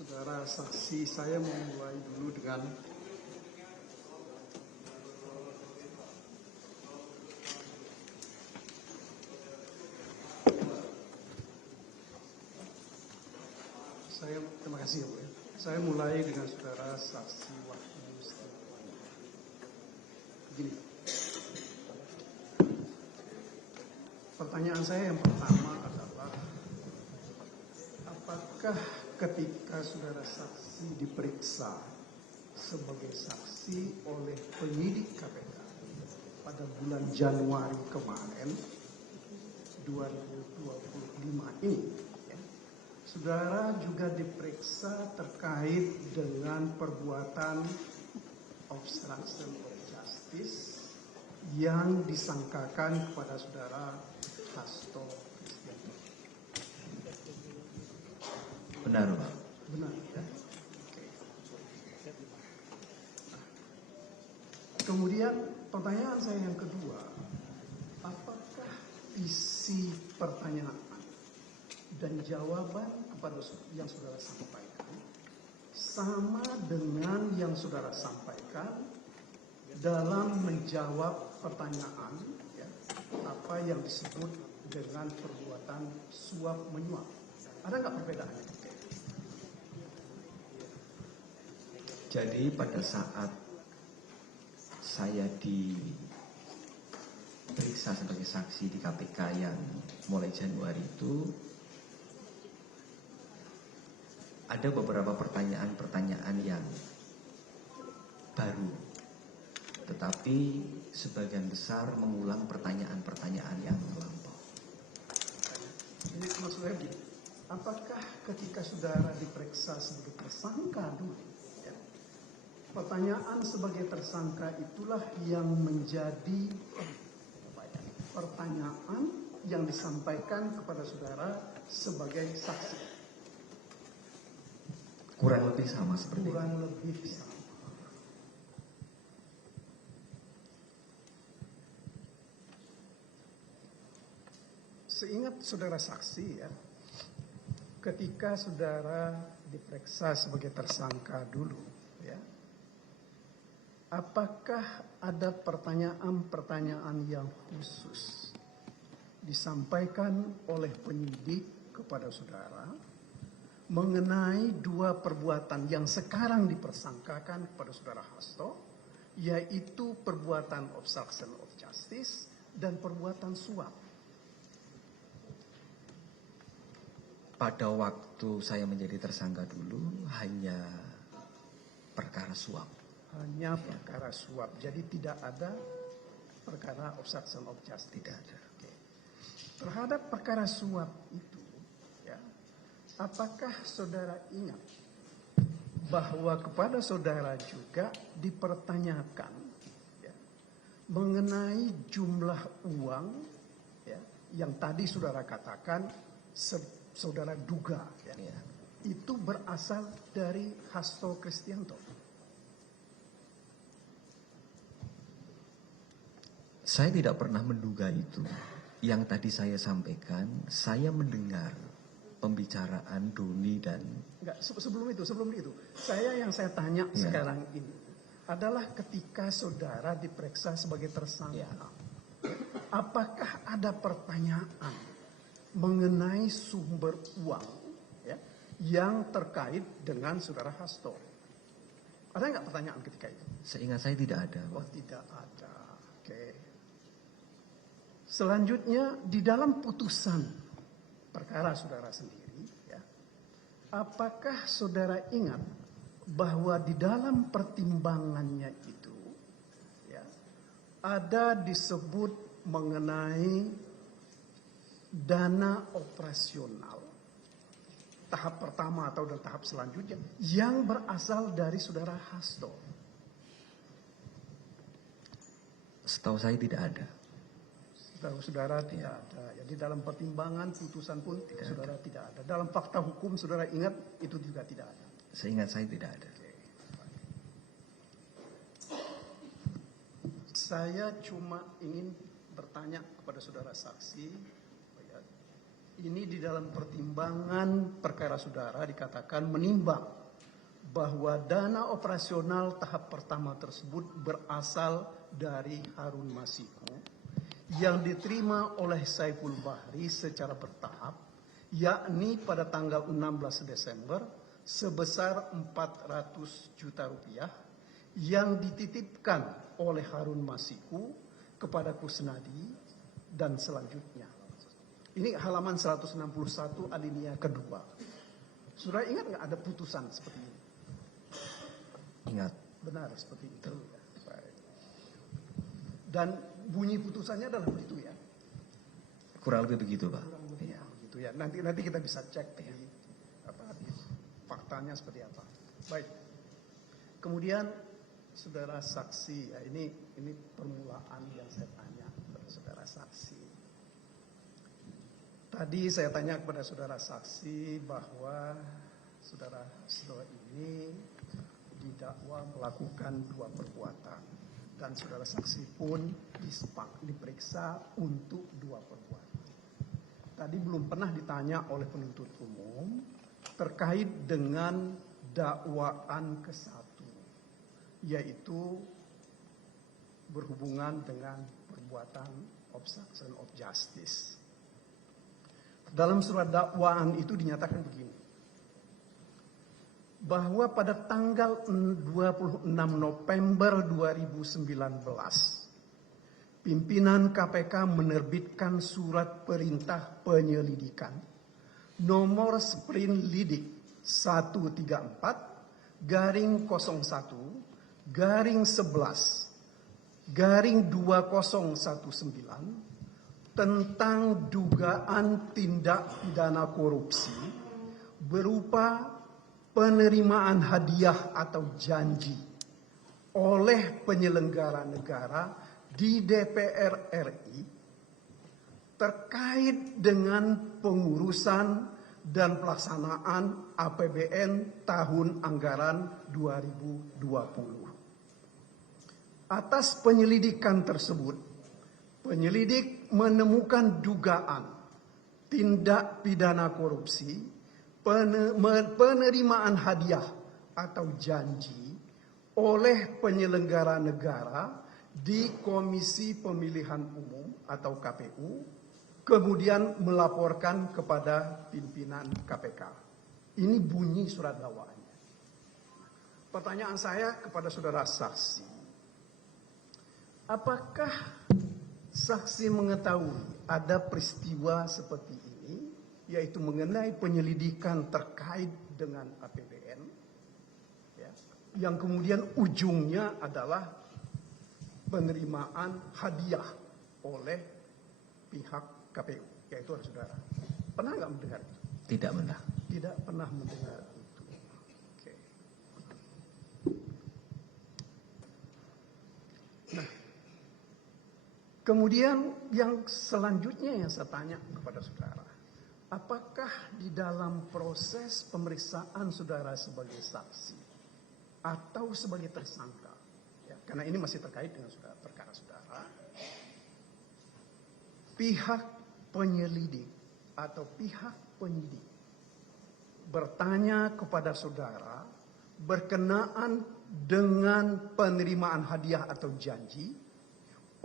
Saudara saksi, saya mau mulai dulu dengan terima kasih ya Bu. Saya mulai dengan saudara saksi Wahyu Setiawan. Begini, pertanyaan saya yang pertama adalah, apakah ketika saudara saksi diperiksa sebagai saksi oleh penyidik KPK pada bulan Januari kemarin 2025 ini, saudara juga diperiksa terkait dengan perbuatan obstruction of justice yang disangkakan kepada saudara Hasto Kristianto. Benar, Pak. Benar ya. Oke. Kemudian pertanyaan saya yang kedua, apakah isi pertanyaan dan jawaban kepada yang saudara sampaikan sama dengan yang saudara sampaikan dalam menjawab pertanyaan ya, apa yang disebut dengan perbuatan suap menyuap? Ada nggak perbedaannya? Jadi pada saat saya diperiksa sebagai saksi di KPK yang mulai Januari itu, ada beberapa pertanyaan-pertanyaan yang baru, tetapi sebagian besar mengulang pertanyaan-pertanyaan yang melampau. Ini maksud saya begini, apakah ketika saudara diperiksa sebagai tersangka dulu, ya, pertanyaan sebagai tersangka itulah yang menjadi pertanyaan yang disampaikan kepada saudara sebagai saksi? Kurang lebih sama seperti Kurang itu. lebih sama. Seingat saudara saksi ya, ketika saudara diperiksa sebagai tersangka dulu ya, apakah ada pertanyaan-pertanyaan yang khusus disampaikan oleh penyidik kepada saudara mengenai dua perbuatan yang sekarang dipersangkakan kepada saudara Hasto, yaitu perbuatan obstruction of justice dan perbuatan suap? Pada waktu saya menjadi tersangka dulu hanya perkara suap. Hanya perkara suap, jadi tidak ada perkara obstruction of justice. Tidak ada. Oke. Terhadap perkara suap itu, ya, apakah saudara ingat bahwa kepada saudara juga dipertanyakan ya, mengenai jumlah uang ya, yang tadi saudara katakan saudara duga ya, itu berasal dari Hasto Kristianto? Saya tidak pernah menduga itu. Yang tadi saya sampaikan, saya mendengar pembicaraan Doni dan... Enggak, sebelum itu. Yang saya tanya sekarang ini adalah ketika saudara diperiksa sebagai tersangka. Apakah ada pertanyaan mengenai sumber uang ya, yang terkait dengan saudara Hasto? Ada nggak pertanyaan ketika itu? Seingat saya tidak ada. Oh, tidak ada. Oke. Selanjutnya di dalam putusan perkara saudara sendiri, ya, apakah saudara ingat bahwa di dalam pertimbangannya itu, ya, ada disebut mengenai dana operasional tahap pertama atau dan tahap selanjutnya yang berasal dari saudara Hasto? Setahu saya tidak ada. Saudara tidak ada. Jadi dalam pertimbangan putusan pun saudara tidak ada. Dalam fakta hukum saudara ingat itu juga tidak ada. Seingat saya tidak ada. Saya cuma ingin bertanya kepada saudara saksi, ini di dalam pertimbangan perkara saudara dikatakan menimbang bahwa dana operasional tahap pertama tersebut berasal dari Harun Masiku yang diterima oleh Saiful Bahri secara bertahap, yakni pada tanggal 16 Desember sebesar 400 juta rupiah yang dititipkan oleh Harun Masiku kepada Kusnadi dan selanjutnya. Ini halaman 161 alinea kedua. Saudara ingat nggak ada putusan seperti ini? Ingat. Benar seperti itu. Ya. Baik. Dan bunyi putusannya adalah begitu ya? Kurang lebih begitu, Pak. Kurang lebih begitu ya. Nanti kita bisa cek di faktanya seperti apa. Baik. Kemudian saudara saksi, ya ini permulaan yang saya tanya kepada saudara saksi. Tadi saya tanya kepada saudara saksi bahwa saudara Sdo ini didakwa melakukan 2 perbuatan dan saudara saksi pun diperiksa untuk 2 perbuatan. Tadi belum pernah ditanya oleh penuntut umum terkait dengan dakwaan ke-1, yaitu berhubungan dengan perbuatan obstruction of justice. Dalam surat dakwaan itu dinyatakan begini, bahwa pada tanggal 26 November 2019, pimpinan KPK menerbitkan surat perintah penyelidikan nomor Sprint Lidik 134 garing 01 garing 11 garing 2019 tentang dugaan tindak pidana korupsi berupa penerimaan hadiah atau janji oleh penyelenggara negara di DPR RI terkait dengan pengurusan dan pelaksanaan APBN tahun anggaran 2020. Atas penyelidikan tersebut, penyelidik menemukan dugaan tindak pidana korupsi, penerimaan hadiah atau janji oleh penyelenggara negara di Komisi Pemilihan Umum atau KPU, kemudian melaporkan kepada pimpinan KPK. Ini bunyi surat dakwaannya. Pertanyaan saya kepada saudara saksi, apakah saksi mengetahui ada peristiwa seperti ini, yaitu mengenai penyelidikan terkait dengan APBN, ya, yang kemudian ujungnya adalah penerimaan hadiah oleh pihak KPU, yaitu saudara. Pernah nggak mendengar itu? Tidak pernah. Tidak pernah mendengar itu. Oke. Nah, kemudian yang selanjutnya yang saya tanya kepada saudara, apakah di dalam proses pemeriksaan saudara sebagai saksi atau sebagai tersangka, ya, karena ini masih terkait dengan perkara saudara, pihak penyelidik atau pihak penyidik bertanya kepada saudara berkenaan dengan penerimaan hadiah atau janji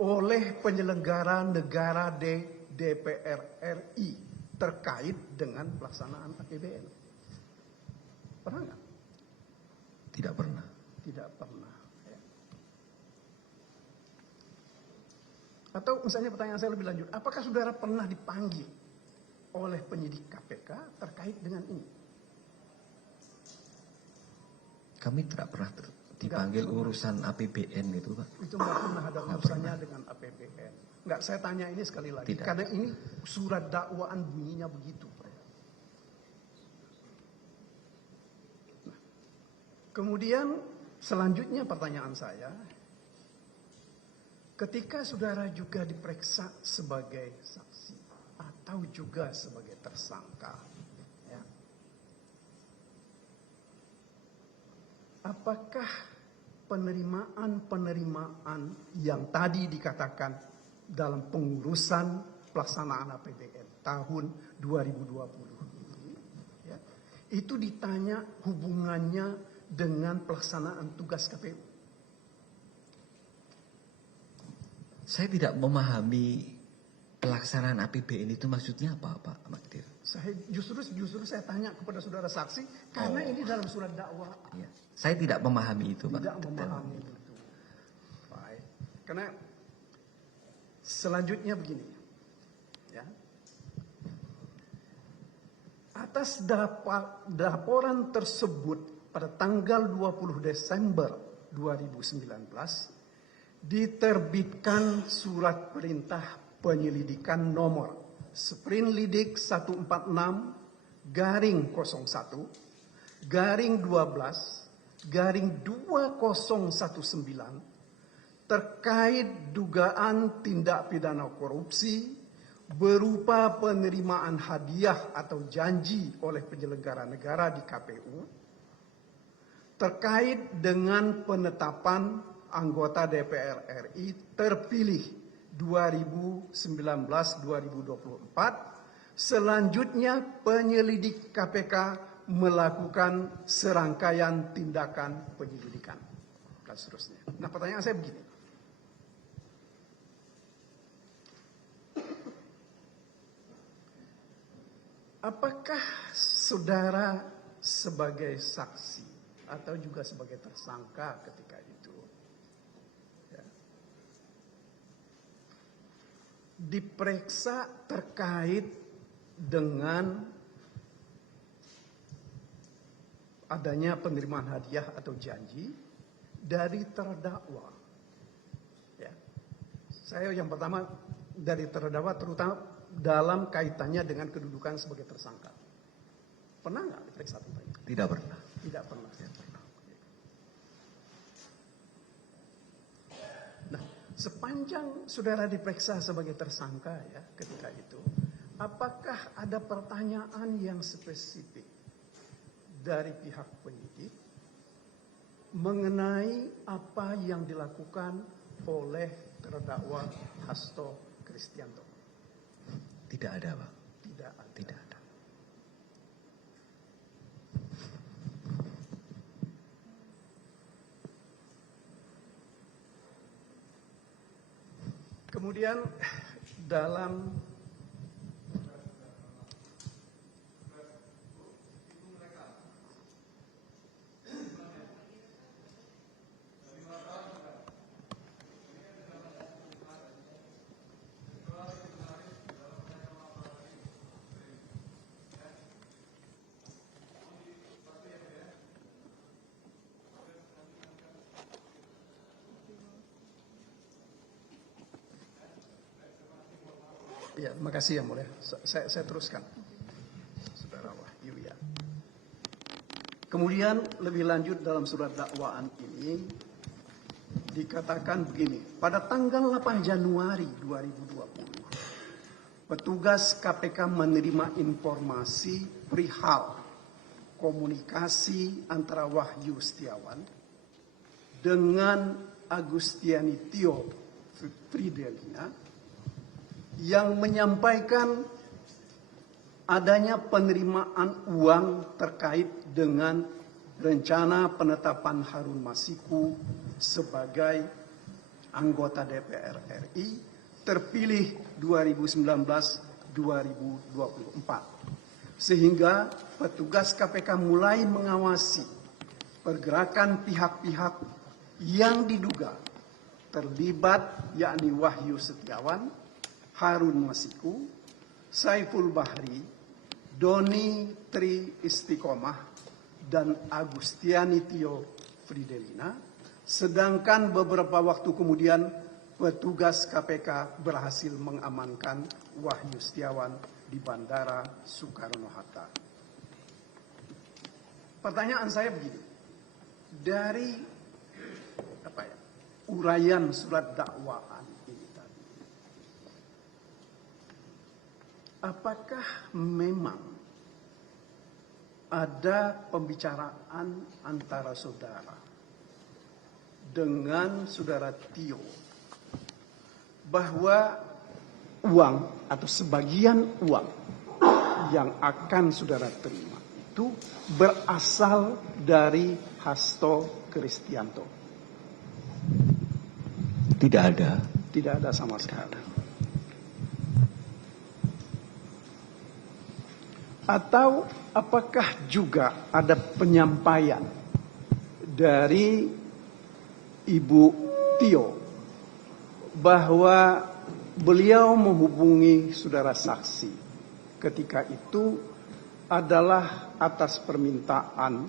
oleh penyelenggara negara DPR RI terkait dengan pelaksanaan APBN. Pernah nggak? Tidak pernah. Tidak pernah. Ya. Atau misalnya pertanyaan saya lebih lanjut, apakah saudara pernah dipanggil oleh penyidik KPK terkait dengan ini? Kami tidak pernah dipanggil urusan APBN itu, Pak. Itu nggak pernah ada urusannya dengan APBN. Nggak, saya tanya ini sekali lagi. Tidak. Karena ini surat dakwaan bunyinya begitu. Nah, kemudian selanjutnya pertanyaan saya, ketika saudara juga diperiksa sebagai saksi atau juga sebagai tersangka, ya, apakah penerimaan yang tadi dikatakan dalam pengurusan pelaksanaan APBN tahun 2020 ini, ya, itu ditanya hubungannya dengan pelaksanaan tugas KPU. Saya tidak memahami pelaksanaan APBN itu maksudnya apa, Pak Magdir? Saya justru saya tanya kepada saudara saksi karena ini dalam surat dakwah. Ya. Saya tidak memahami itu, Pak. Tidak memahami itu. Baik. Karena selanjutnya begini, ya. Atas laporan tersebut pada tanggal 20 Desember 2019 diterbitkan surat perintah penyelidikan nomor Sprinlidik 146/01/12/2019 terkait dugaan tindak pidana korupsi berupa penerimaan hadiah atau janji oleh penyelenggara negara di KPU terkait dengan penetapan anggota DPR RI terpilih 2019-2024. Selanjutnya penyelidik KPK melakukan serangkaian tindakan penyelidikan dan seterusnya. Nah, pertanyaan saya begini. Apakah saudara sebagai saksi atau juga sebagai tersangka ketika itu, ya, diperiksa terkait dengan adanya penerimaan hadiah atau janji dari terdakwa? Ya. Saya yang pertama dari terdakwa terutama dalam kaitannya dengan kedudukan sebagai tersangka. Pernah nggak diperiksa tentang itu? Tidak pernah. Tidak pernah. Nah, sepanjang saudara diperiksa sebagai tersangka ya ketika itu, apakah ada pertanyaan yang spesifik dari pihak penyidik mengenai apa yang dilakukan oleh terdakwa Hasto Kristianto? Tidak ada, Pak. Tidak ada. Tidak ada. Kemudian dalam ya, makasih yang mulia. Saya teruskan, Saudara Wahyu ya. Kemudian lebih lanjut dalam surat dakwaan ini dikatakan begini, pada tanggal 8 Januari 2020, petugas KPK menerima informasi perihal komunikasi antara Wahyu Setiawan dengan Agustiani Tio Fridelina yang menyampaikan adanya penerimaan uang terkait dengan rencana penetapan Harun Masiku sebagai anggota DPR RI terpilih 2019-2024. Sehingga petugas KPK mulai mengawasi pergerakan pihak-pihak yang diduga terlibat, yakni Wahyu Setiawan, Harun Masiku, Saiful Bahri, Doni Tri Istiqomah, dan Agustiani Tio Fridelina. Sedangkan beberapa waktu kemudian petugas KPK berhasil mengamankan Wahyu Setiawan di Bandara Soekarno-Hatta. Pertanyaan saya begini, dari uraian surat dakwaan ini tadi, apakah memang ada pembicaraan antara saudara dengan saudara Tio bahwa uang atau sebagian uang yang akan saudara terima itu berasal dari Hasto Kristianto? Tidak ada. Tidak ada sama sekali. Atau apakah juga ada penyampaian dari Ibu Tio bahwa beliau menghubungi saudara saksi ketika itu adalah atas permintaan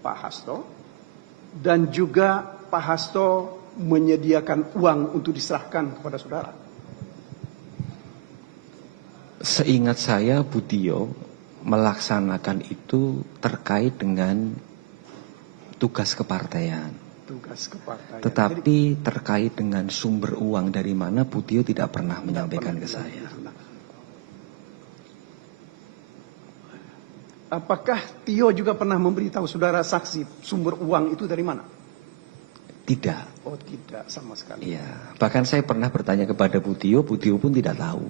Pak Hasto, dan juga Pak Hasto menyediakan uang untuk diserahkan kepada saudara? Seingat saya Bu Tio melaksanakan itu terkait dengan tugas kepartaian. Tugas kepartaian. Tetapi terkait dengan sumber uang dari mana Bu Tio tidak pernah menyampaikan ke saya. Apakah Tio juga pernah memberitahu saudara saksi sumber uang itu dari mana? Tidak. Oh tidak, sama sekali. Iya. Bahkan saya pernah bertanya kepada Bu Tio pun tidak tahu.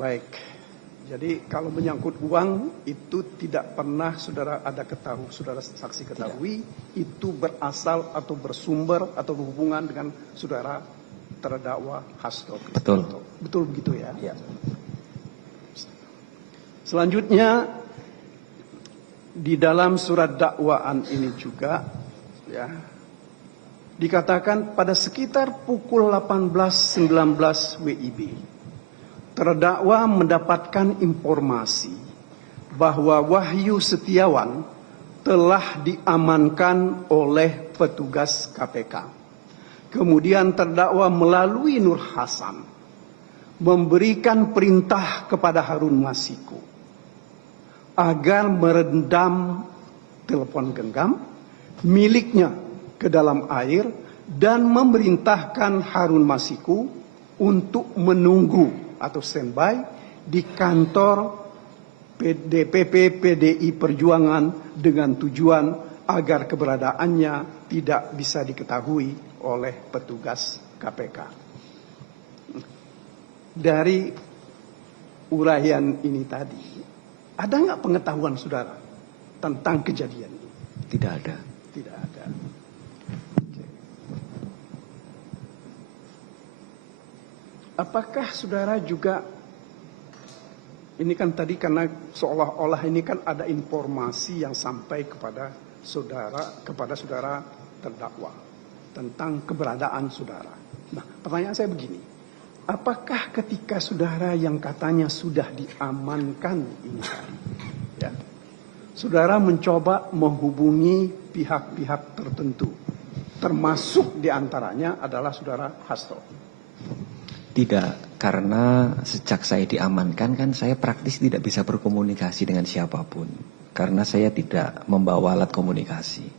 Baik, jadi kalau menyangkut uang itu tidak pernah saudara saksi ketahui itu berasal atau bersumber atau berhubungan dengan saudara terdakwa Hasto Kristianto. Betul begitu ya? Ya. Selanjutnya di dalam surat dakwaan ini juga ya dikatakan pada sekitar pukul 18.19 WIB terdakwa mendapatkan informasi bahwa Wahyu Setiawan telah diamankan oleh petugas KPK. Kemudian terdakwa melalui Nur Hasan memberikan perintah kepada Harun Masiku agar merendam telepon genggam miliknya ke dalam air dan memerintahkan Harun Masiku untuk menunggu atau standby di kantor DPP PDI Perjuangan dengan tujuan agar keberadaannya tidak bisa diketahui oleh petugas KPK. Dari uraian ini tadi, ada nggak pengetahuan saudara tentang kejadian ini? Tidak ada. Tidak ada. Apakah saudara juga, ini kan tadi karena seolah-olah ini kan ada informasi yang sampai kepada saudara terdakwa tentang keberadaan saudara. Nah, pertanyaan saya begini, apakah ketika saudara yang katanya sudah diamankan ini ya, saudara mencoba menghubungi pihak-pihak tertentu, termasuk diantaranya adalah saudara Hasto? Tidak, karena sejak saya diamankan kan saya praktis tidak bisa berkomunikasi dengan siapapun. Karena saya tidak membawa alat komunikasi.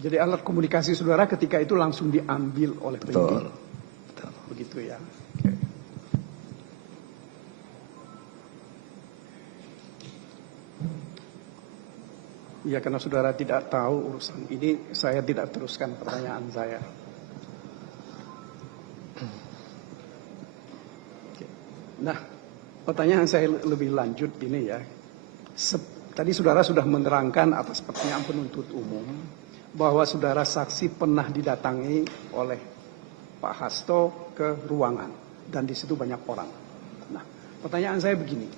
Jadi alat komunikasi saudara ketika itu langsung diambil oleh penyidik? Betul. Begitu ya. Okay. Ya, karena saudara tidak tahu urusan ini, saya tidak teruskan pertanyaan saya. Nah, pertanyaan saya lebih lanjut ini ya. Tadi saudara sudah menerangkan atas pertanyaan penuntut umum bahwa saudara saksi pernah didatangi oleh Pak Hasto ke ruangan dan di situ banyak orang. Nah, pertanyaan saya begini,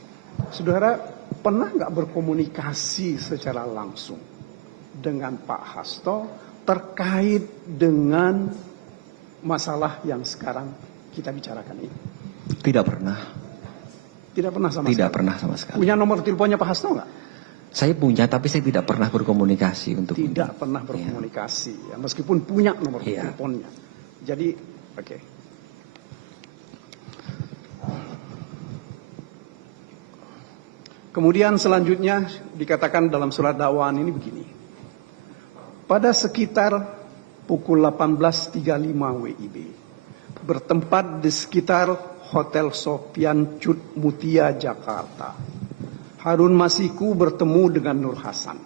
saudara pernah nggak berkomunikasi secara langsung dengan Pak Hasto terkait dengan masalah yang sekarang kita bicarakan ini? Tidak pernah. Tidak pernah sama sekali? Tidak pernah sama sekali. Punya nomor teleponnya Pak Hasto nggak? Saya punya, tapi saya tidak pernah berkomunikasi untuk Tidak ini. pernah berkomunikasi, ya, meskipun punya nomor teleponnya. Jadi, oke. Kemudian selanjutnya dikatakan dalam surat dakwaan ini begini. Pada sekitar pukul 18.35 WIB, bertempat di sekitar Hotel Sofian Cut Mutia, Jakarta, Harun Masiku bertemu dengan Nur Hasan.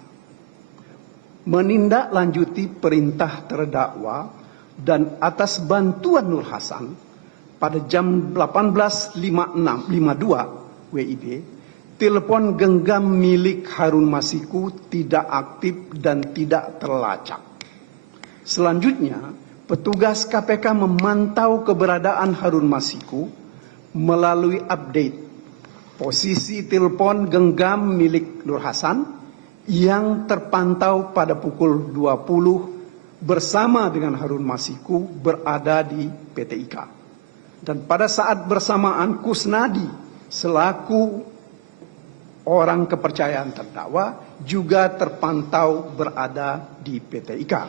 Menindaklanjuti perintah terdakwa dan atas bantuan Nur Hasan pada jam 18.52 WIB, telepon genggam milik Harun Masiku tidak aktif dan tidak terlacak. Selanjutnya, petugas KPK memantau keberadaan Harun Masiku melalui update posisi telepon genggam milik Nur Hasan yang terpantau pada pukul 20 bersama dengan Harun Masiku berada di PT IKA. Dan pada saat bersamaan Kusnadi selaku orang kepercayaan terdakwa juga terpantau berada di PT IKA.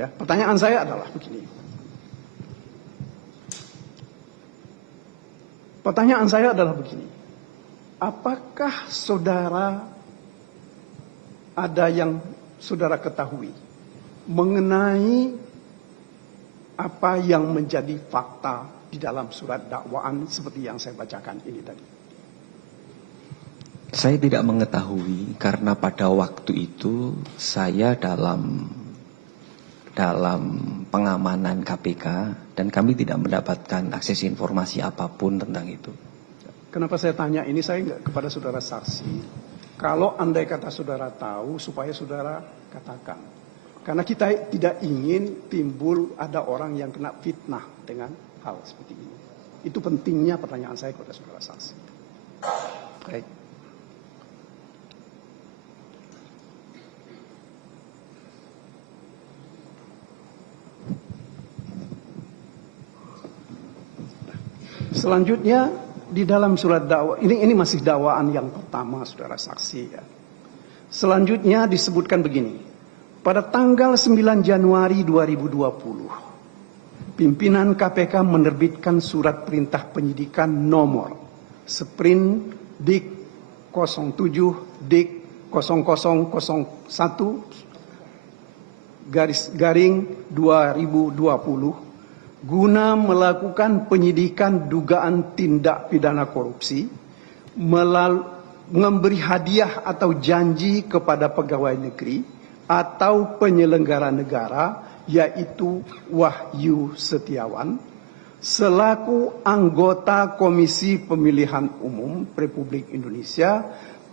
Ya, pertanyaan saya adalah begini. Apakah saudara ada yang saudara ketahui mengenai apa yang menjadi fakta di dalam surat dakwaan seperti yang saya bacakan ini tadi? Saya tidak mengetahui karena pada waktu itu saya dalam pengamanan KPK dan kami tidak mendapatkan akses informasi apapun tentang itu. Kenapa saya tanya ini, saya enggak kepada saudara saksi. Kalau andai kata saudara tahu, supaya saudara katakan. Karena kita tidak ingin timbul ada orang yang kena fitnah dengan hal seperti ini. Itu pentingnya pertanyaan saya kepada saudara saksi. Baik. Selanjutnya di dalam surat dakwah ini masih dakwaan yang pertama saudara saksi ya. Selanjutnya disebutkan begini. Pada tanggal 9 Januari 2020 pimpinan KPK menerbitkan surat perintah penyidikan nomor Sprint Dik 07 Dik 0001 garing 2020 guna melakukan penyidikan dugaan tindak pidana korupsi, memberi hadiah atau janji kepada pegawai negeri atau penyelenggara negara, yaitu Wahyu Setiawan, selaku anggota Komisi Pemilihan Umum Republik Indonesia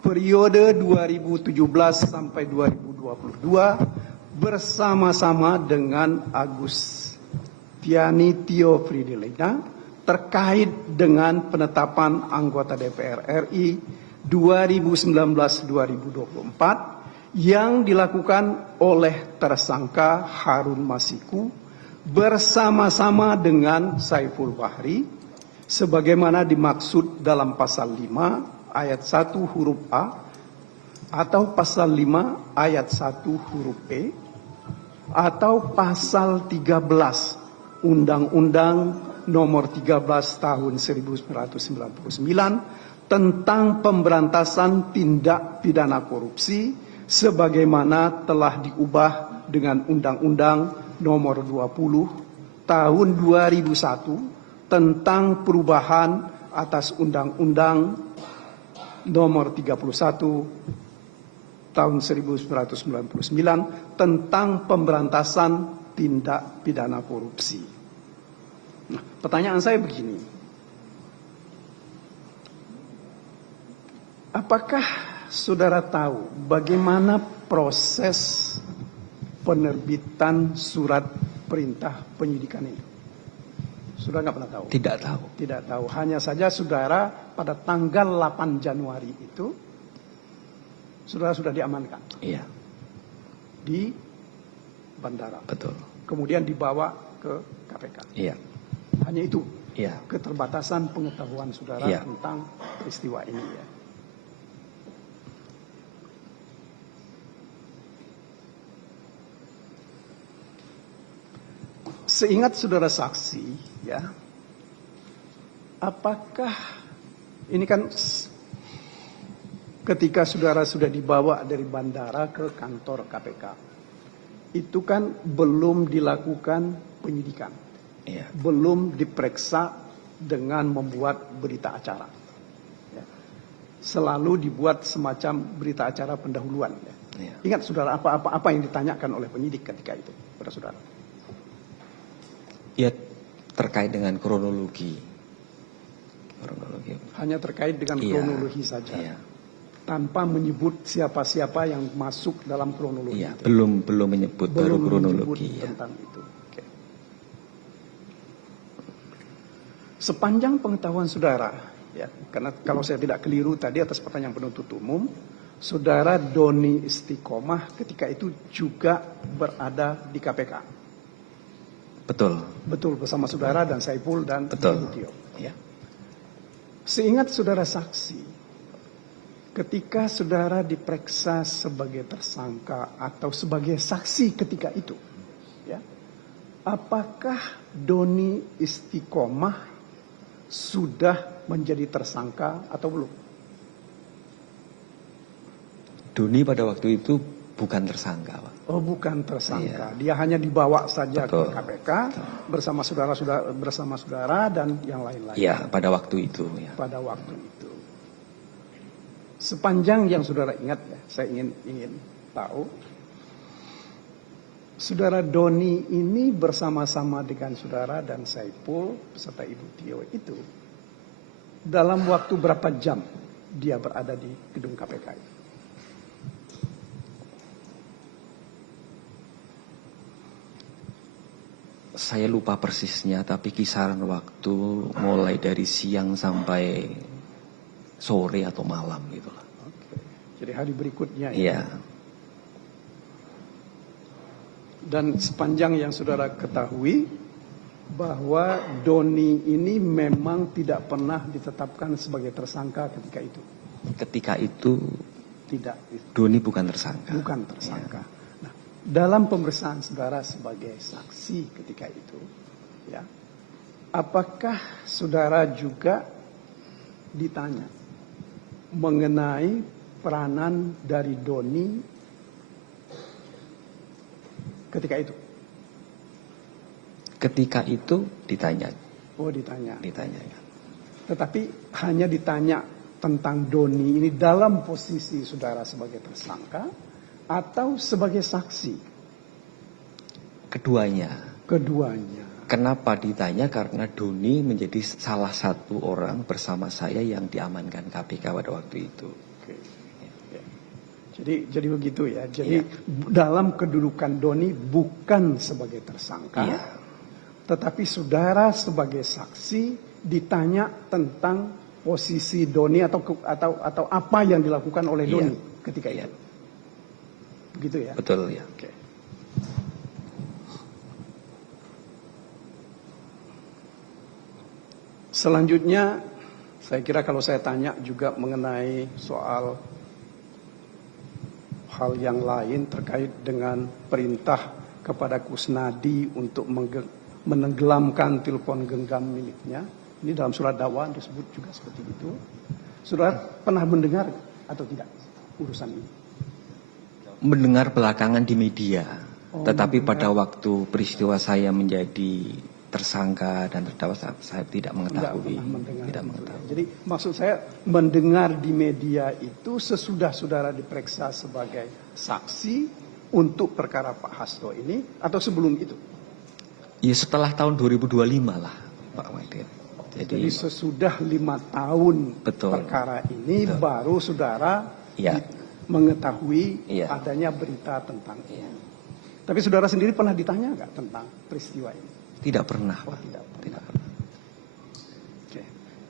periode 2017 sampai 2022 bersama-sama dengan Agus Tiani Tio Fridilina terkait dengan penetapan anggota DPR RI 2019-2024 yang dilakukan oleh tersangka Harun Masiku bersama-sama dengan Saiful Bahri sebagaimana dimaksud dalam pasal 5 ayat 1 huruf A atau pasal 5 ayat 1 huruf E atau pasal 13 Undang-Undang Nomor 13 Tahun 1999 tentang pemberantasan tindak pidana korupsi sebagaimana telah diubah dengan Undang-Undang Nomor 20 Tahun 2001 tentang perubahan atas Undang-Undang Nomor 31 Tahun 1999 tentang pemberantasan tindak pidana korupsi. Nah, pertanyaan saya begini. Apakah saudara tahu bagaimana proses penerbitan surat perintah penyidikan ini? Saudara nggak pernah tahu? Tidak tahu. Tidak tahu. Hanya saja saudara pada tanggal 8 Januari itu, saudara sudah diamankan. Iya. Di bandara. Betul. Kemudian dibawa ke KPK. Iya. Hanya itu. Iya. Keterbatasan pengetahuan saudara Iya. tentang peristiwa ini ya. Seingat saudara saksi ya, apakah ini kan ketika saudara sudah dibawa dari bandara ke kantor KPK, itu kan belum dilakukan penyidikan, Iya. belum diperiksa dengan membuat berita acara. Ya. Selalu dibuat semacam berita acara pendahuluan. Ya. Iya. Ingat saudara apa yang ditanyakan oleh penyidik ketika itu pada saudara? Ya, terkait dengan kronologi. Hanya terkait dengan Iya, kronologi saja. iya. Tanpa menyebut siapa-siapa yang masuk dalam kronologi Iya, itu. belum menyebut, baru kronologi. Menyebut Ya. tentang itu. Oke. Sepanjang pengetahuan saudara, ya, karena kalau saya tidak keliru tadi atas pertanyaan penuntut umum, saudara Doni Istiqomah ketika itu juga berada di KPK. Betul. Betul, bersama saudara dan Saipul dan Betul. Ibu Tio. Ya. Seingat saudara saksi, ketika saudara diperiksa sebagai tersangka atau sebagai saksi ketika itu, ya, apakah Doni Istiqomah sudah menjadi tersangka atau belum? Doni pada waktu itu bukan tersangka, Pak. Oh, bukan tersangka. Iya. Dia hanya dibawa saja Betul. ke KPK bersama saudara dan yang lain-lain. Iya, pada waktu itu. Ya. Pada waktu itu. Sepanjang yang saudara ingat, ya, saya ingin tahu, saudara Doni ini bersama-sama dengan saudara dan Saipul beserta Ibu Tio itu dalam waktu berapa jam dia berada di gedung KPK itu? Saya lupa persisnya, tapi kisaran waktu mulai dari siang sampai sore atau malam gitulah. Oke. Jadi hari berikutnya. Iya. Dan sepanjang yang saudara ketahui bahwa Doni ini memang tidak pernah ditetapkan sebagai tersangka ketika itu. Ketika itu Tidak, Doni bukan tersangka. bukan tersangka. Nah, dalam pemeriksaan saudara sebagai saksi ketika itu, ya, apakah saudara juga ditanya mengenai peranan dari Doni ketika itu? Ketika itu ditanya. Oh, ditanya. Ditanyakan. Tetapi hanya ditanya tentang Doni ini dalam posisi saudara sebagai tersangka atau sebagai saksi? Keduanya. Keduanya. Kenapa ditanya? Karena Doni menjadi salah satu orang bersama saya yang diamankan KPK pada waktu itu. Oke. Ya. Jadi begitu ya. Jadi dalam kedudukan Doni bukan sebagai tersangka, Iya. tetapi saudara sebagai saksi ditanya tentang posisi Doni atau apa yang dilakukan oleh Iya. Doni ketika Iya. itu. Begitu ya. Betul ya. Oke. Selanjutnya, saya kira kalau saya tanya juga mengenai soal hal yang lain terkait dengan perintah kepada Kusnadi untuk menenggelamkan telepon genggam miliknya. Ini dalam surat dakwaan disebut juga seperti itu. Saudara pernah mendengar atau tidak urusan ini? Mendengar belakangan di media. Oh, Tetapi mendengar. pada waktu peristiwa saya menjadi tersangka dan terdakwa saya tidak mengetahui. Tidak pernah mendengar. Tidak itu. mengetahui. Jadi maksud saya mendengar di media itu sesudah saudara diperiksa sebagai saksi untuk perkara Pak Hasto ini atau sebelum itu? Ya setelah tahun 2025 lah Pak Maidir. Jadi sesudah 5 tahun Betul. perkara ini Betul. baru saudara Iya. mengetahui Iya. adanya berita tentang Iya. ini. Tapi saudara sendiri pernah ditanya nggak tentang peristiwa ini? Tidak pernah. Oh, Pak. tidak pernah. Tidak pernah. Oke.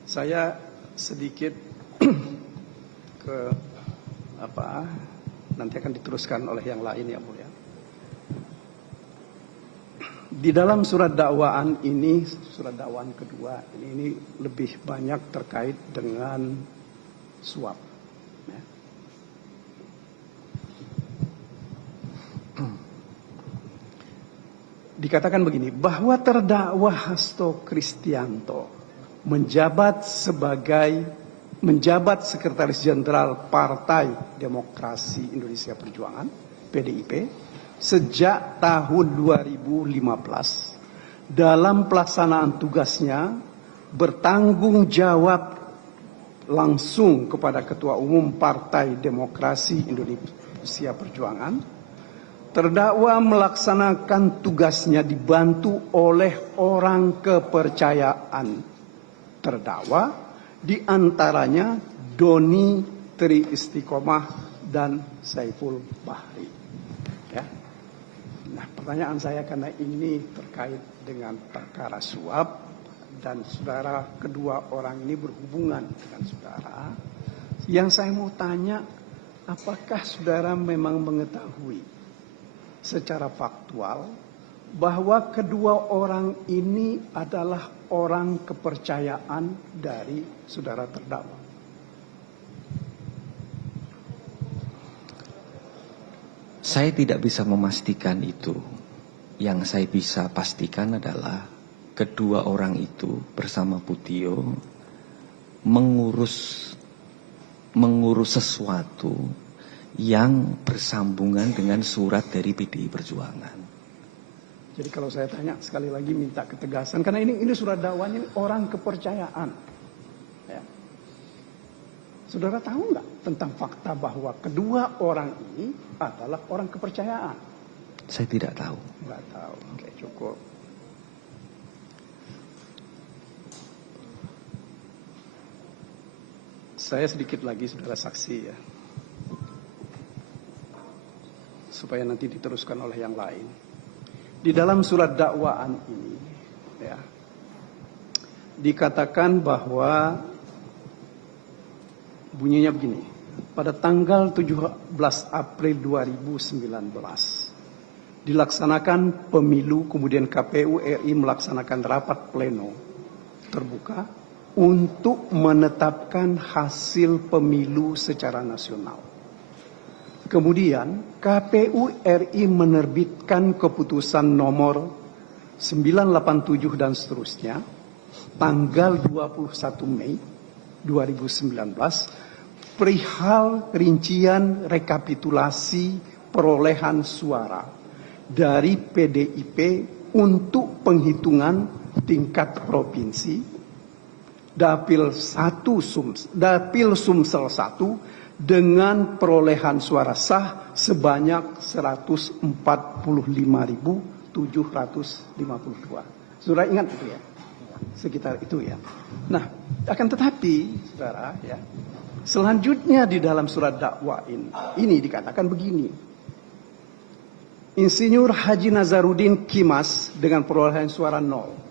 Saya sedikit ke nanti akan diteruskan oleh yang lain ya mulia. Di dalam surat dakwaan ini, surat dakwaan kedua ini lebih banyak terkait dengan suap. Ya. Dikatakan begini, bahwa terdakwa Hasto Kristianto menjabat Sekretaris Jenderal Partai Demokrasi Indonesia Perjuangan (PDIP) sejak tahun 2015 dalam pelaksanaan tugasnya bertanggung jawab langsung kepada Ketua Umum Partai Demokrasi Indonesia Perjuangan terdakwa melaksanakan tugasnya dibantu oleh orang kepercayaan terdakwa, di antaranya Doni Tri Istiqomah dan Saiful Bahri. Ya. Nah, pertanyaan saya karena ini terkait dengan perkara suap dan saudara, kedua orang ini berhubungan dengan saudara. Yang saya mau tanya, apakah saudara memang mengetahui secara faktual bahwa kedua orang ini adalah orang kepercayaan dari saudara terdakwa? Saya tidak bisa memastikan itu. Yang saya bisa pastikan adalah kedua orang itu bersama Putio mengurus sesuatu yang bersambungan dengan surat dari PDI Perjuangan. Jadi kalau saya tanya sekali lagi minta ketegasan, karena ini surat dakwaan ini orang kepercayaan. Ya. Saudara tahu nggak tentang fakta bahwa kedua orang ini adalah orang kepercayaan? Saya tidak tahu. Nggak tahu. Oke, cukup. Saya sedikit lagi saudara saksi ya, supaya nanti diteruskan oleh yang lain. Di dalam surat dakwaan ini ya, dikatakan bahwa bunyinya begini: pada tanggal 17 April 2019 dilaksanakan pemilu, kemudian KPU RI melaksanakan rapat pleno terbuka untuk menetapkan hasil pemilu secara nasional. Kemudian KPU RI menerbitkan keputusan nomor 987 dan seterusnya tanggal 21 Mei 2019 perihal rincian rekapitulasi perolehan suara dari PDIP untuk penghitungan tingkat provinsi Dapil Sumsel 1 dengan perolehan suara sah sebanyak 145.752. Saudara ingat itu ya? Sekitar itu ya. Nah, akan tetapi saudara ya, selanjutnya di dalam surat dakwaan ini dikatakan begini: Insinyur Haji Nazarudin Kimas dengan perolehan suara 0.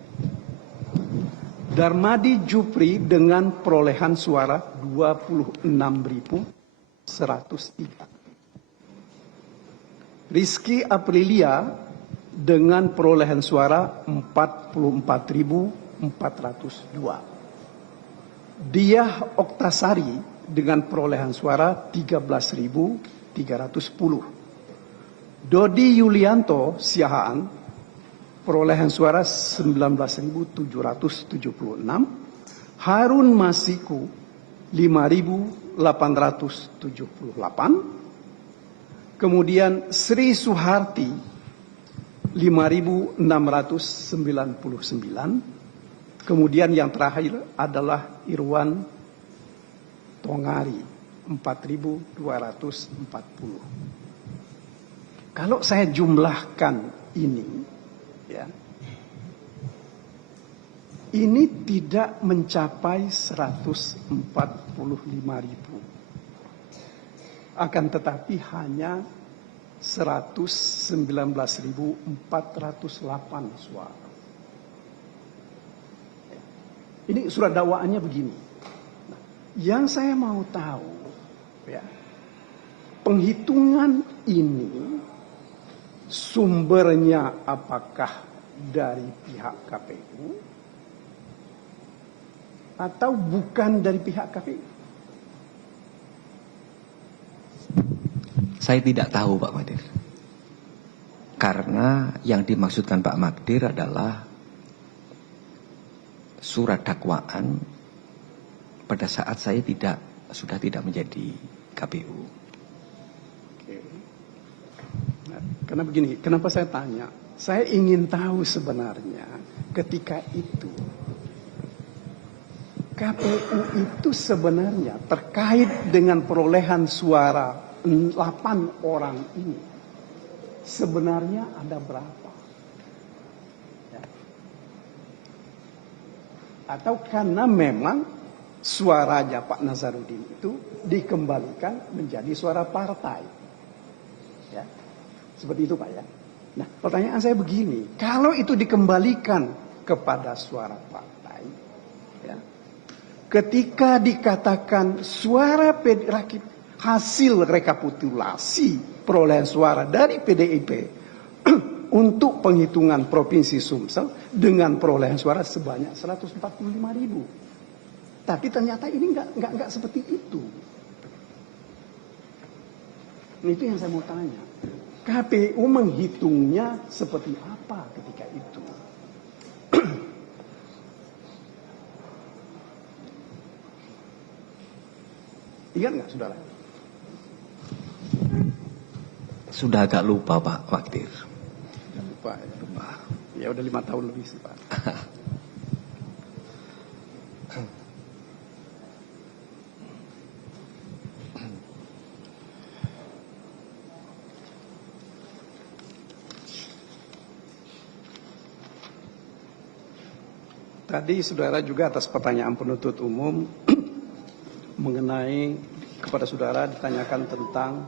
Darmadi Jupri dengan perolehan suara 26.103. Rizky Aprilia dengan perolehan suara 44.402. Diah Oktasari dengan perolehan suara 13.310. Dodi Yulianto Siahaan perolehan suara 19.776, Harun Masiku 5.878, kemudian Sri Suharti 5.699, kemudian yang terakhir adalah Irwan Tongari 4.240. Kalau saya jumlahkan ini, ya, ini tidak mencapai 145.000, akan tetapi hanya 119.408 suara. Ini surat dakwaannya begini. Nah, yang saya mau tahu, ya, penghitungan ini sumbernya apakah dari pihak KPU atau bukan dari pihak KPU? Saya tidak tahu Pak Magdir. Karena yang dimaksudkan Pak Magdir adalah surat dakwaan pada saat saya sudah tidak menjadi KPU. Karena begini, kenapa saya tanya? Saya ingin tahu sebenarnya ketika itu KPU itu sebenarnya terkait dengan perolehan suara 8 orang ini sebenarnya ada berapa? Ya. Atau karena memang suaranya Pak Nazarudin itu dikembalikan menjadi suara partai. Ya. Seperti itu Pak ya. Nah pertanyaan saya begini, kalau itu dikembalikan kepada suara partai, ya, ketika dikatakan suara hasil rekapitulasi perolehan suara dari PDIP untuk penghitungan Provinsi Sumsel dengan perolehan suara sebanyak 145.000. Tapi ternyata ini nggak seperti itu. Itu yang saya mau tanya. KPU menghitungnya seperti apa ketika itu? Ingat nggak, saudara? Sudah agak lupa Pak Waktir. Lupa ya. Lupa. Ya udah 5 tahun lebih sih Pak. Tadi saudara juga atas pertanyaan penuntut umum mengenai kepada saudara ditanyakan tentang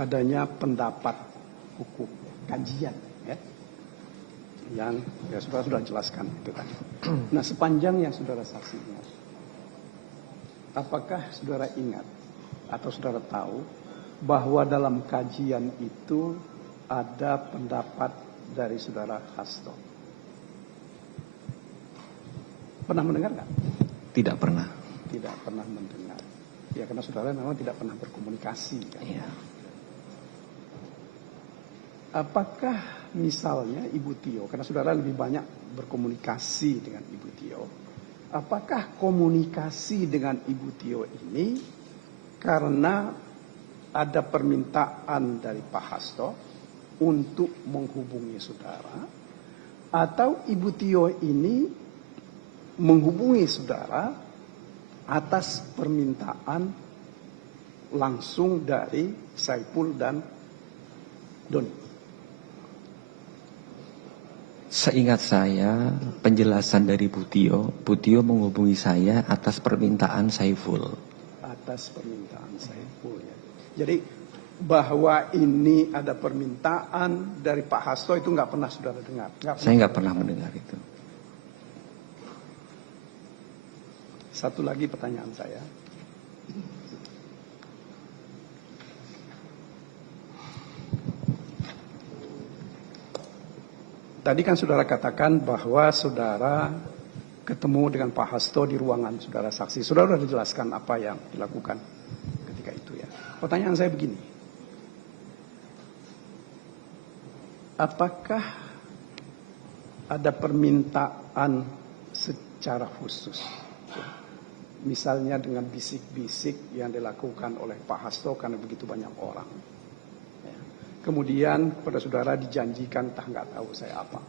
adanya pendapat hukum kajian ya, yang ya saudara sudah jelaskan itu tadi. Nah sepanjang yang saudara saksikan, apakah saudara ingat atau saudara tahu bahwa dalam kajian itu ada pendapat dari saudara Hasto? Pernah mendengar nggak? Tidak pernah. Tidak pernah mendengar. Ya karena saudara memang tidak pernah berkomunikasi kan? Iya. Apakah misalnya Ibu Tio, karena saudara lebih banyak berkomunikasi dengan Ibu Tio, apakah komunikasi dengan Ibu Tio ini karena ada permintaan dari Pak Hasto untuk menghubungi saudara, atau Ibu Tio ini menghubungi saudara atas permintaan langsung dari Saiful dan Doni? Seingat saya, penjelasan dari Bu Tio menghubungi saya atas permintaan Saiful. Atas permintaan Saiful ya. Jadi bahwa ini ada permintaan dari Pak Hasto itu nggak pernah saudara dengar? Saya nggak pernah mendengar itu. Satu lagi pertanyaan saya. Tadi kan saudara katakan bahwa saudara ketemu dengan Pak Hasto di ruangan saudara saksi. Saudara sudah dijelaskan apa yang dilakukan ketika itu ya. Pertanyaan saya begini. Apakah ada permintaan secara khusus? Misalnya dengan bisik-bisik yang dilakukan oleh Pak Hasto karena begitu banyak orang. Ya. Kemudian kepada saudara dijanjikan entah nggak tahu saya apa.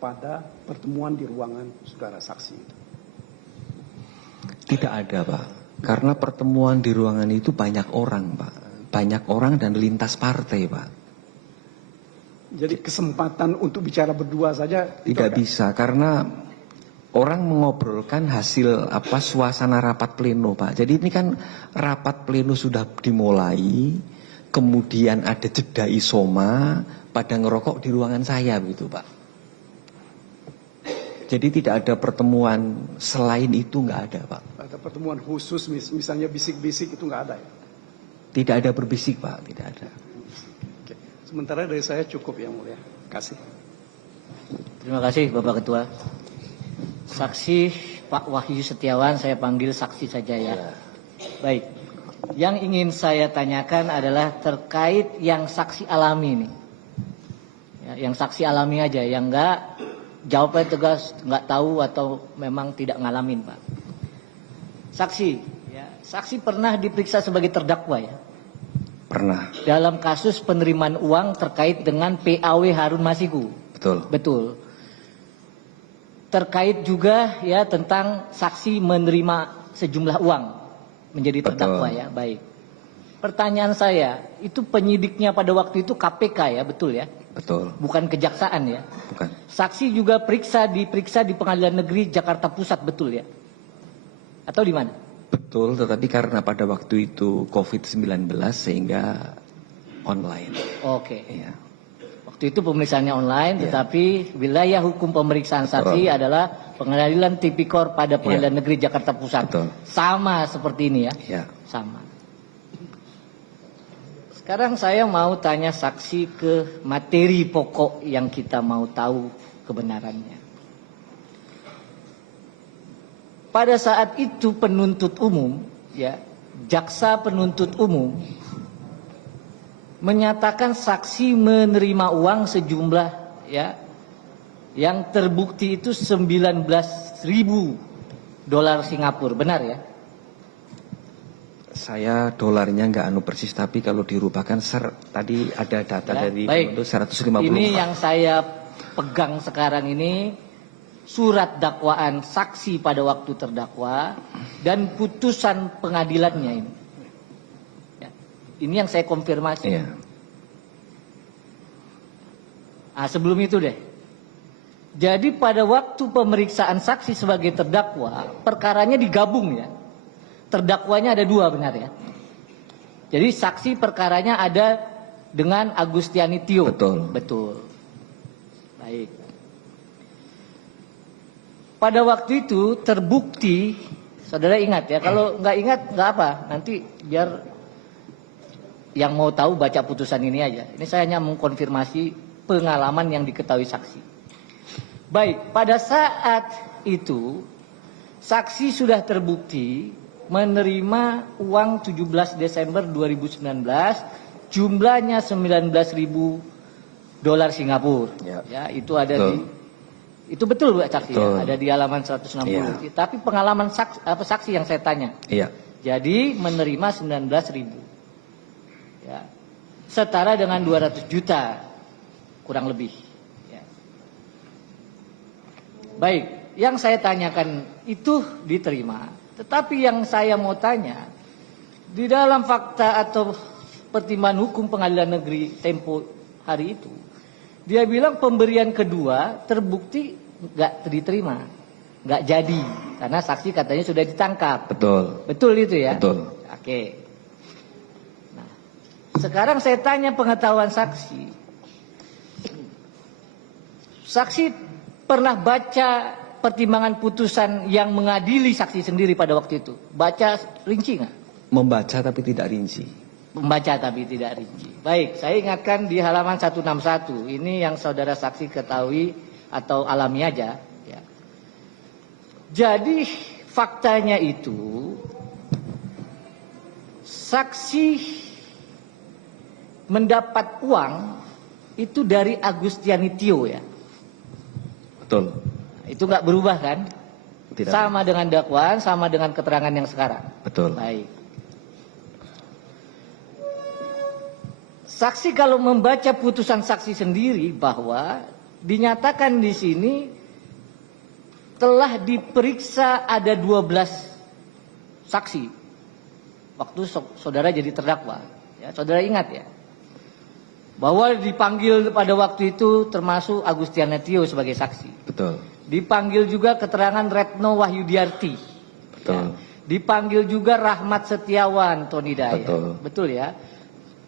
Pada pertemuan di ruangan saudara saksi itu. Tidak ada Pak. Karena pertemuan di ruangan itu banyak orang Pak. Banyak orang dan lintas partai Pak. Jadi kesempatan untuk bicara berdua saja tidak bisa karena orang mengobrolkan hasil suasana rapat pleno Pak. Jadi ini kan rapat pleno sudah dimulai, kemudian ada jeda isoma, pada ngerokok di ruangan saya begitu Pak. Jadi tidak ada pertemuan selain itu, nggak ada Pak. Ada pertemuan khusus misalnya bisik-bisik itu nggak ada ya? Tidak ada berbisik Pak, tidak ada. Oke. Sementara dari saya cukup yang mulia. Kasih. Terima kasih Bapak Ketua. Saksi Pak Wahyu Setiawan, saya panggil saksi saja ya. Baik. Yang ingin saya tanyakan adalah terkait yang saksi alami nih. Ya, yang saksi alami aja, yang enggak jawabannya tegas, enggak tahu atau memang tidak ngalamin Pak. Saksi, ya, saksi pernah diperiksa sebagai terdakwa ya? Pernah. Dalam kasus penerimaan uang terkait dengan PAW Harun Masiku. Betul. Betul. terkait juga ya tentang saksi menerima sejumlah uang menjadi terdakwa ya. Baik. Pertanyaan saya, itu penyidiknya pada waktu itu KPK ya, betul ya? Betul. Bukan kejaksaan ya? Bukan. Saksi juga diperiksa di Pengadilan Negeri Jakarta Pusat, betul ya? Atau di mana? Betul, tetapi karena pada waktu itu COVID-19 sehingga online. Oke. Iya. Waktu itu pemeriksaannya online, tetapi wilayah hukum pemeriksaan saksi adalah Pengadilan Tipikor pada Pengadilan Negeri Jakarta Pusat. Betul. Sama seperti ini ya? Iya. Sama. Sekarang saya mau tanya saksi ke materi pokok yang kita mau tahu kebenarannya. Pada saat itu penuntut umum, ya, jaksa penuntut umum menyatakan saksi menerima uang sejumlah ya yang terbukti itu 19.000 dolar Singapura, benar ya? Saya dolarnya nggak persis, tapi kalau dirupakan tadi ada data Ya, dari baik. itu 150. Ini yang saya pegang sekarang ini surat dakwaan saksi pada waktu terdakwa dan putusan pengadilannya ini. Ya, ini yang saya konfirmasi. Iya. Nah, sebelum itu deh. Jadi pada waktu pemeriksaan saksi sebagai terdakwa, perkaranya digabung ya. Terdakwanya ada 2, benar ya? Jadi saksi perkaranya ada dengan Agustiani Tio. Betul. Betul. Baik. Pada waktu itu terbukti, saudara ingat ya, kalau nggak ingat nggak apa, nanti biar yang mau tahu baca putusan ini aja. Ini saya hanya mengkonfirmasi pengalaman yang diketahui saksi. Baik, pada saat itu saksi sudah terbukti menerima uang 17 Desember 2019 jumlahnya 19.000 dolar Singapura. Ya, itu ada betul. Itu betul Bu saksi ya? Betul. Ada di halaman 160. Iya. Tapi pengalaman saksi yang saya tanya. Iya. Jadi menerima 19.000. Ya. Setara dengan 200 juta kurang lebih. Ya. Baik, yang saya tanyakan itu diterima. Tetapi yang saya mau tanya, di dalam fakta atau pertimbangan hukum Pengadilan Negeri Tempo hari itu, dia bilang pemberian kedua terbukti nggak diterima, nggak jadi, karena saksi katanya sudah ditangkap. Betul. Betul itu ya? Betul. Oke. Nah, sekarang saya tanya pengetahuan saksi. Saksi pernah baca pertimbangan putusan yang mengadili saksi sendiri pada waktu itu? Baca rinci nggak? Membaca tapi tidak rinci. Membaca tapi tidak rinci. Baik, saya ingatkan di halaman 161. Ini yang saudara saksi ketahui atau alami aja. Ya. Jadi faktanya itu saksi mendapat uang itu dari Agustiani Tio ya. Betul. Itu nggak berubah kan? Tidak. Sama dengan dakwaan, sama dengan keterangan yang sekarang. Betul. Baik. Saksi kalau membaca putusan saksi sendiri bahwa dinyatakan di sini telah diperiksa ada 12 saksi waktu saudara jadi terdakwa. Ya, saudara ingat ya? Bahwa dipanggil pada waktu itu termasuk Agustiani Tio sebagai saksi. Betul. Dipanggil juga keterangan Retno Wahyudiarti. Betul. Ya. Dipanggil juga Rahmat Setiawan Tony Daya. Betul. Betul ya.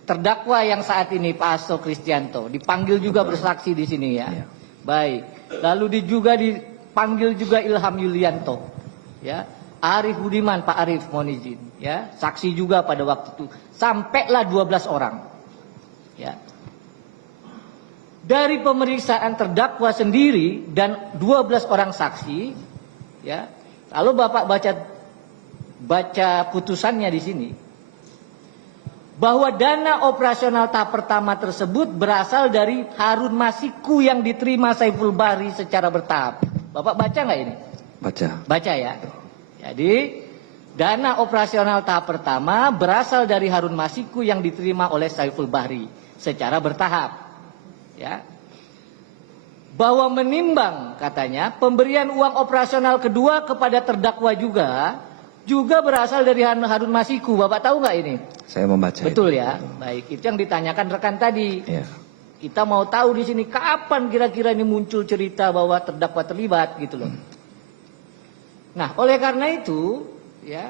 Terdakwa yang saat ini Pak Hasto Kristianto dipanggil juga bersaksi di sini ya. Ya. Baik. Lalu juga dipanggil juga Ilham Yulianto. Ya. Arif Budiman, Pak Arif mohon izin ya. Saksi juga pada waktu itu. Sampailah 12 orang. Ya. Dari pemeriksaan terdakwa sendiri dan 12 orang saksi, ya. Lalu Bapak baca putusannya di sini, bahwa dana operasional tahap pertama tersebut berasal dari Harun Masiku yang diterima Saiful Bahri secara bertahap. Bapak baca nggak ini? Baca. Baca ya. Jadi dana operasional tahap pertama berasal dari Harun Masiku yang diterima oleh Saiful Bahri secara bertahap. Ya. bahwa menimbang katanya pemberian uang operasional kedua kepada terdakwa juga berasal dari Harun Masiku. Bapak tahu nggak ini? Saya membaca. Betul itu. ya. Baik, itu yang ditanyakan rekan tadi. Ya. Kita mau tahu di sini kapan kira-kira ini muncul cerita bahwa terdakwa terlibat gitu loh. Nah, oleh karena itu ya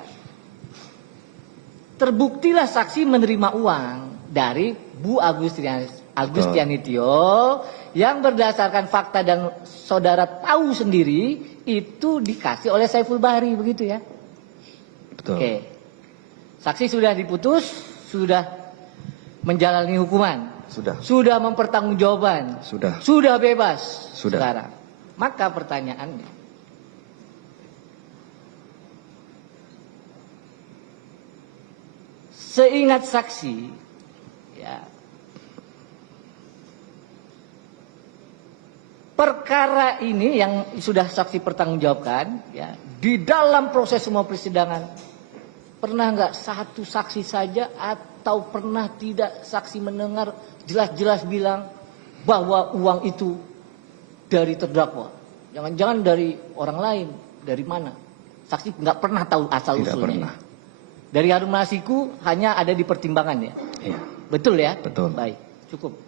terbuktilah saksi menerima uang dari Bu Agustianitio yang berdasarkan fakta dan saudara tahu sendiri itu dikasih oleh Saiful Bahri, begitu ya? Betul. Oke. Saksi sudah diputus, sudah menjalani hukuman. Sudah mempertanggungjawabkan. Sudah bebas. Sekarang. Maka pertanyaannya, seingat saksi, ya, perkara ini yang sudah saksi pertanggungjawabkan, ya, di dalam proses semua persidangan, pernah nggak satu saksi saja atau pernah tidak saksi mendengar jelas-jelas bilang bahwa uang itu dari terdakwa, jangan-jangan dari orang lain, dari mana? Saksi nggak pernah tahu asal usulnya. Tidak pernah. Dari Harun Masiku hanya ada di pertimbangan ya? Iya. Betul ya? Betul. Baik, cukup.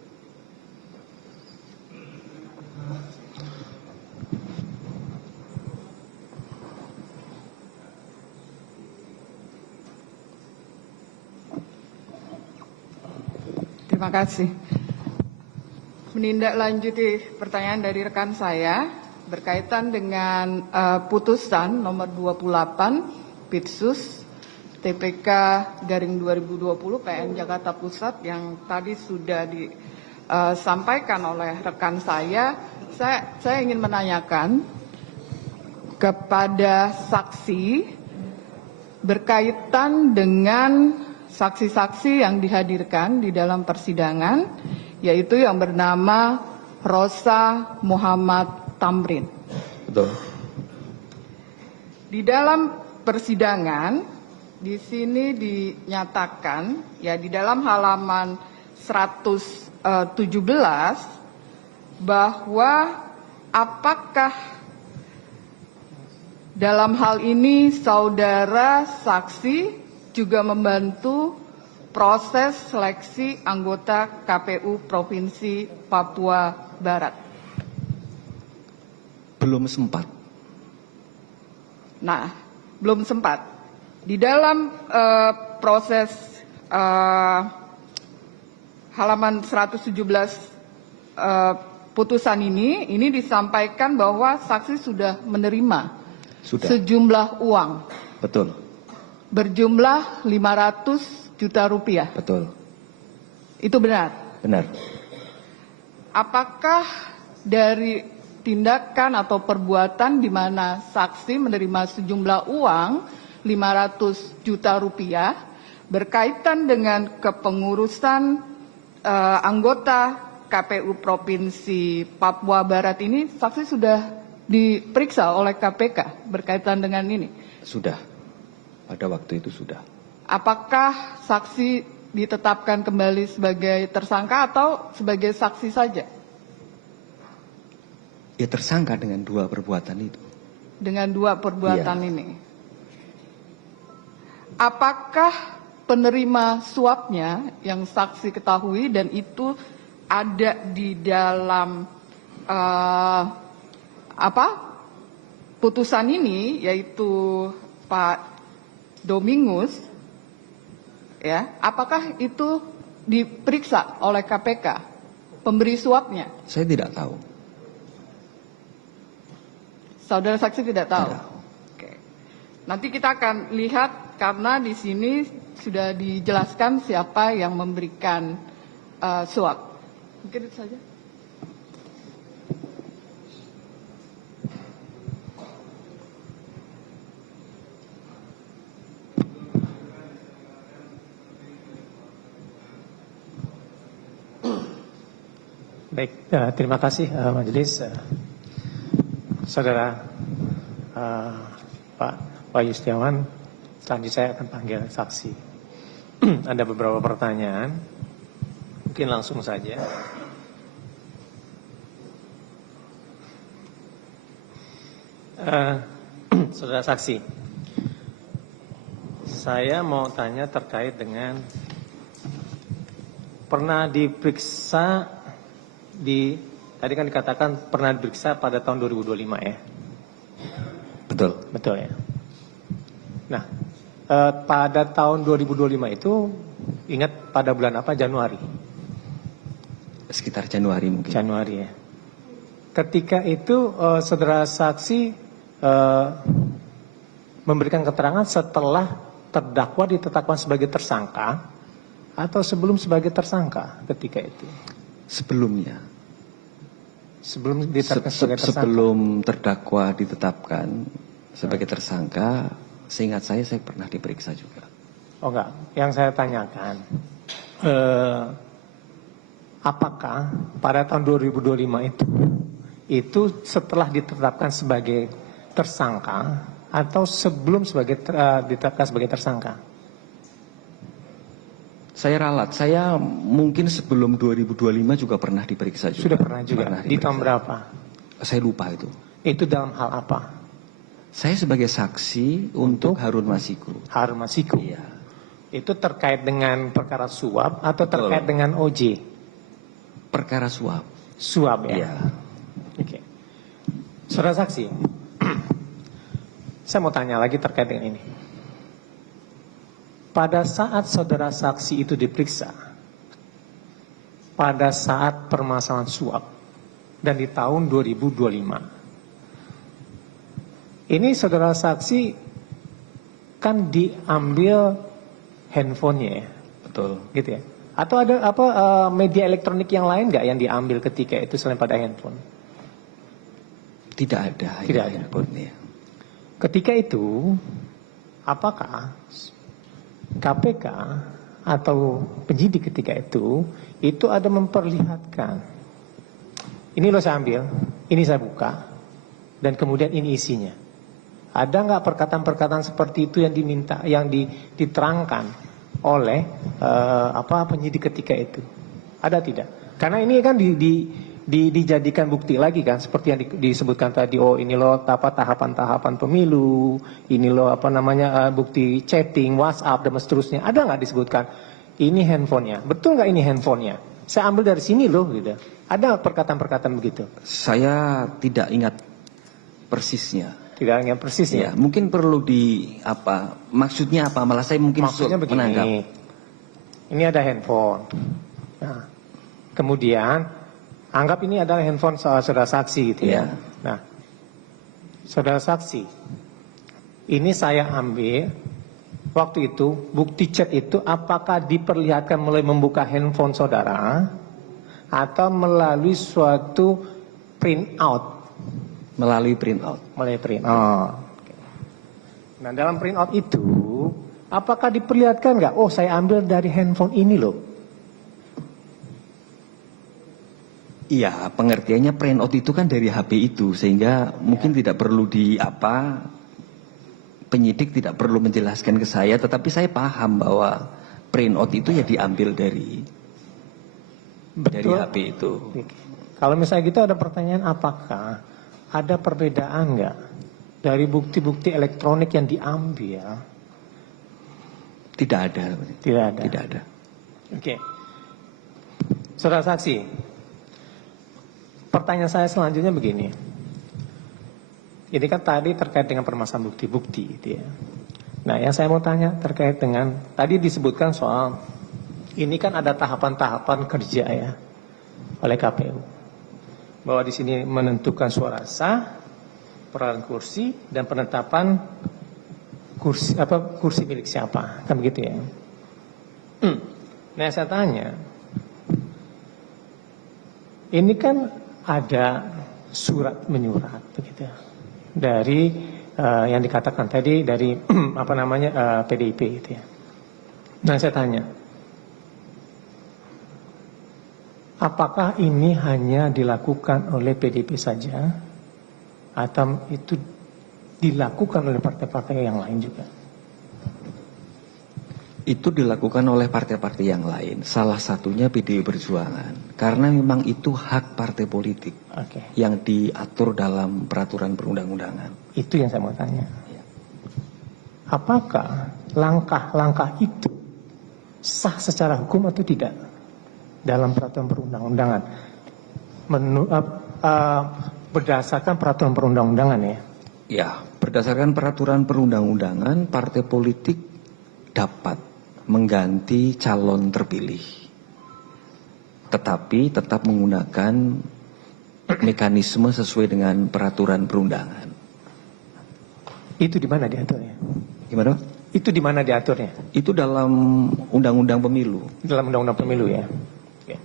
Terima kasih. Menindaklanjuti pertanyaan dari rekan saya berkaitan dengan putusan nomor 28 Pitsus TPK garing 2020 PN Jakarta Pusat yang tadi sudah disampaikan oleh rekan saya ingin menanyakan kepada saksi berkaitan dengan saksi-saksi yang dihadirkan di dalam persidangan, yaitu yang bernama Rosa Muhammad Tamrin. Betul. Di dalam persidangan, di sini dinyatakan, ya di dalam halaman 117, bahwa apakah dalam hal ini saudara saksi juga membantu proses seleksi anggota KPU Provinsi Papua Barat? Belum sempat. Nah, belum sempat. Di dalam proses halaman 117 putusan ini disampaikan bahwa saksi sudah menerima sejumlah uang. Betul. Berjumlah 500 juta rupiah. Betul. Itu benar? Benar. Apakah dari tindakan atau perbuatan di mana saksi menerima sejumlah uang 500 juta rupiah berkaitan dengan kepengurusan anggota KPU Provinsi Papua Barat ini, saksi sudah diperiksa oleh KPK berkaitan dengan ini? Sudah. Pada waktu itu sudah. Apakah saksi ditetapkan kembali sebagai tersangka atau sebagai saksi saja? Ya tersangka dengan dua perbuatan itu. Dengan dua perbuatan ini. Apakah penerima suapnya yang saksi ketahui dan itu ada di dalam putusan ini, yaitu Pak Domingus, ya, apakah itu diperiksa oleh KPK pemberi suapnya? Saya tidak tahu. Saudara saksi tidak tahu. Tidak. Oke. Nanti kita akan lihat karena di sini sudah dijelaskan siapa yang memberikan suap. Mungkin itu saja. Baik, terima kasih Majelis. Saudara Pak Wahyu Setiawan, selanjutnya saya akan panggil saksi. Ada beberapa pertanyaan, mungkin langsung saja. Saudara saksi, saya mau tanya terkait dengan pernah diperiksa tadi kan dikatakan pernah diperiksa pada tahun 2025 ya? Betul. Betul ya. Nah, pada tahun 2025 itu ingat pada bulan apa? Januari. Sekitar Januari mungkin. Januari ya. Ketika itu saudara saksi memberikan keterangan setelah terdakwa ditetapkan sebagai tersangka atau sebelum sebagai tersangka ketika itu? Sebelumnya. Sebelum ditetapkan sebagai tersangka. Sebelum terdakwa ditetapkan sebagai tersangka, seingat saya pernah diperiksa juga. Oh enggak, yang saya tanyakan, apakah pada tahun 2025 itu setelah ditetapkan sebagai tersangka atau sebelum ditetapkan sebagai tersangka? Saya ralat, saya mungkin sebelum 2025 juga pernah diperiksa juga. Sudah pernah juga, di tahun berapa? Saya lupa itu. Itu dalam hal apa? Saya sebagai saksi untuk Harun Masiku. Harun Masiku. Iya. Itu terkait dengan perkara suap atau terkait dengan OJ? Perkara suap. Suap ya? Iya. Oke. Saudara saksi, saya mau tanya lagi terkait dengan ini. Pada saat saudara saksi itu diperiksa, pada saat permasalahan suap, dan di tahun 2025, ini saudara saksi kan diambil handphonenya ya? Betul. Gitu ya? Atau ada media elektronik yang lain nggak yang diambil ketika itu selain pada handphone? Tidak ada. Tidak ada. Handphone-nya. Ketika itu, apakah KPK atau penyidik ketika itu ada memperlihatkan, ini loh saya ambil, ini saya buka, dan kemudian ini isinya. Ada nggak perkataan-perkataan seperti itu yang diminta, yang diterangkan oleh penyidik ketika itu? Ada tidak? Karena ini kan dijadikan bukti lagi kan, seperti yang disebutkan tadi. Oh, ini loh tahapan-tahapan pemilu, ini loh bukti chatting, WhatsApp dan seterusnya. Ada nggak disebutkan ini handphonenya? Betul nggak ini handphonenya? Saya ambil dari sini loh, gitu. Ada perkataan-perkataan begitu? Saya tidak ingat persisnya. Tidak ingat persisnya. Ya, mungkin perlu maksudnya apa? Malah saya mungkin maksudnya begini. menanggap. Ini ada handphone. Nah, kemudian anggap ini adalah handphone saudara saksi gitu ya. Nah, saudara saksi, ini saya ambil waktu itu, bukti chat itu apakah diperlihatkan mulai membuka handphone saudara atau melalui suatu print out? Melalui print out. Melalui print out. Nah, dalam print out itu apakah diperlihatkan nggak? Oh, saya ambil dari handphone ini loh. Iya, pengertiannya print out itu kan dari HP itu, sehingga mungkin tidak perlu penyidik tidak perlu menjelaskan ke saya, tetapi saya paham bahwa print out itu ya diambil dari HP itu. Kalau misalnya gitu ada pertanyaan, apakah ada perbedaan nggak dari bukti-bukti elektronik yang diambil? Tidak ada. Tidak ada. Tidak ada. Oke. Saudara saksi, pertanyaan saya selanjutnya begini. Ini kan tadi terkait dengan permasalahan bukti-bukti gitu ya. Nah, yang saya mau tanya terkait dengan tadi disebutkan soal ini kan ada tahapan-tahapan kerja ya oleh KPU. Bahwa di sini menentukan suara sah, perolehan kursi dan penetapan kursi milik siapa, kan begitu ya. Nah, saya tanya, ini kan ada surat menyurat begitu dari yang dikatakan tadi dari PDIP gitu ya. Nah, saya tanya, apakah ini hanya dilakukan oleh PDIP saja atau itu dilakukan oleh partai-partai yang lain juga? Itu dilakukan oleh partai-partai yang lain. Salah satunya PDI Perjuangan. Karena memang itu hak partai politik Oke. yang diatur dalam peraturan perundang-undangan. Itu yang saya mau tanya. Ya. Apakah langkah-langkah itu sah secara hukum atau tidak dalam peraturan perundang-undangan? Berdasarkan peraturan perundang-undangan ya. Ya, berdasarkan peraturan perundang-undangan, partai politik dapat mengganti calon terpilih. Tetapi tetap menggunakan mekanisme sesuai dengan peraturan perundangan. Itu di mana diaturnya? Gimana? Itu di mana diaturnya? Itu dalam undang-undang pemilu. Dalam undang-undang pemilu ya. Oke.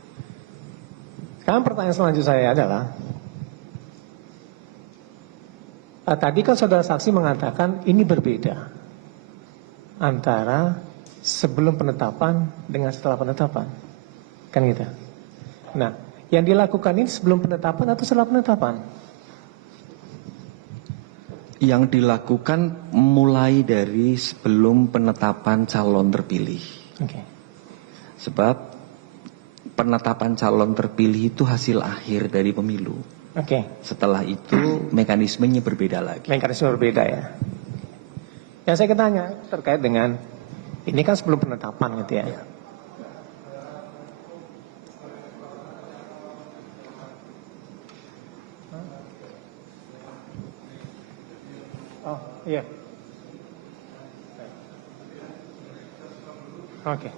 Sekarang pertanyaan selanjutnya saya adalah, tadi kan saudara saksi mengatakan ini berbeda antara sebelum penetapan dengan setelah penetapan, kan gitu. Nah, yang dilakukan ini sebelum penetapan atau setelah penetapan? Yang dilakukan mulai dari sebelum penetapan calon terpilih. Oke. Sebab penetapan calon terpilih itu hasil akhir dari pemilu. Oke. Setelah itu mekanismenya berbeda lagi. Mekanisme berbeda ya. Yang saya tanya terkait dengan ini kan sebelum penetapan gitu ya. Oh iya. Oke.